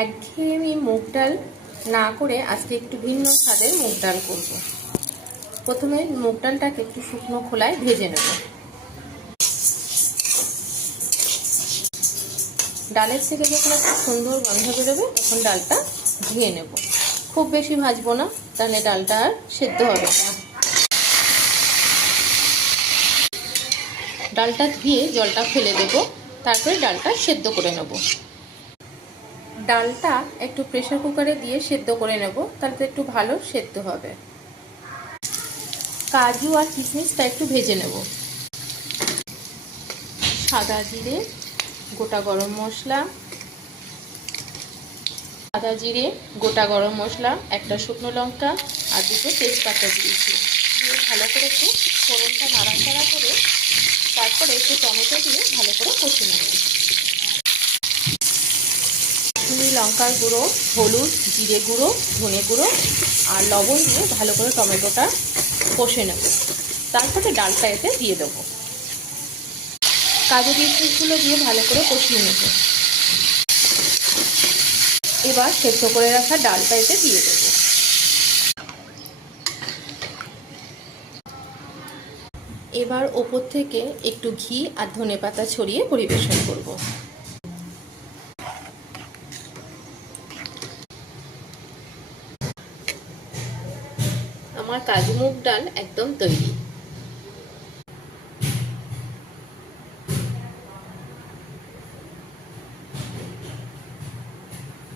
একঘেয়েমি মুগ ডাল না করে আজকে একটু ভিন্ন স্বাদের মুগ ডাল করব। প্রথমে মুগ ডালটাকে একটু শুকনো খোলায় ভেজে নেব। ডালের থেকে যখন একটা সুন্দর গন্ধ বেরোবে তখন ডালটা ধুয়ে নেব। খুব বেশি ভাজবো না, তাহলে ডালটা আর সেদ্ধ হবে না। ডালটা ধুয়ে জলটা ফেলে দেব, তারপরে ডালটা সেদ্ধ করে নেব। ডালটা একটু প্রেসার কুকারে দিয়ে সেদ্ধ করে নেব, তাহলে তো একটু ভালো সেদ্ধ হবে। কাজু আর কিশমিশটা একটু ভেজে নেব। সাদা জিরে, গোটা গরম মশলা, গোটা গরম মশলা, একটা শুকনো লঙ্কা আর দুটো তেজপাতা দিয়েছি। দিয়ে ভালো করে একটু ফোড়নটা নাড়াচাড়া করে তারপরে একটু টমেটো দিয়ে ভালো করে কষে নেব। লঙ্কার গুঁড়ো, হলুদ, জিরে গুঁড়ো, ধনে গুঁড়ো আর লবণ দিয়ে ভালো করে টমেটোটা কষে নেব। তারপরে ডালটা এতে দিয়ে দেবো। কাজু কিশমিশগুলো দিয়ে ভালো করে কষিয়ে নেব। এবার সেদ্ধ করে রাখা ডালটা এতে দিয়ে দেবো। এবার ওপর থেকে একটু ঘি আর ধনেপাতা ছড়িয়ে পরিবেশন করব। আমার কাজু মুগ ডাল একদম তৈরি।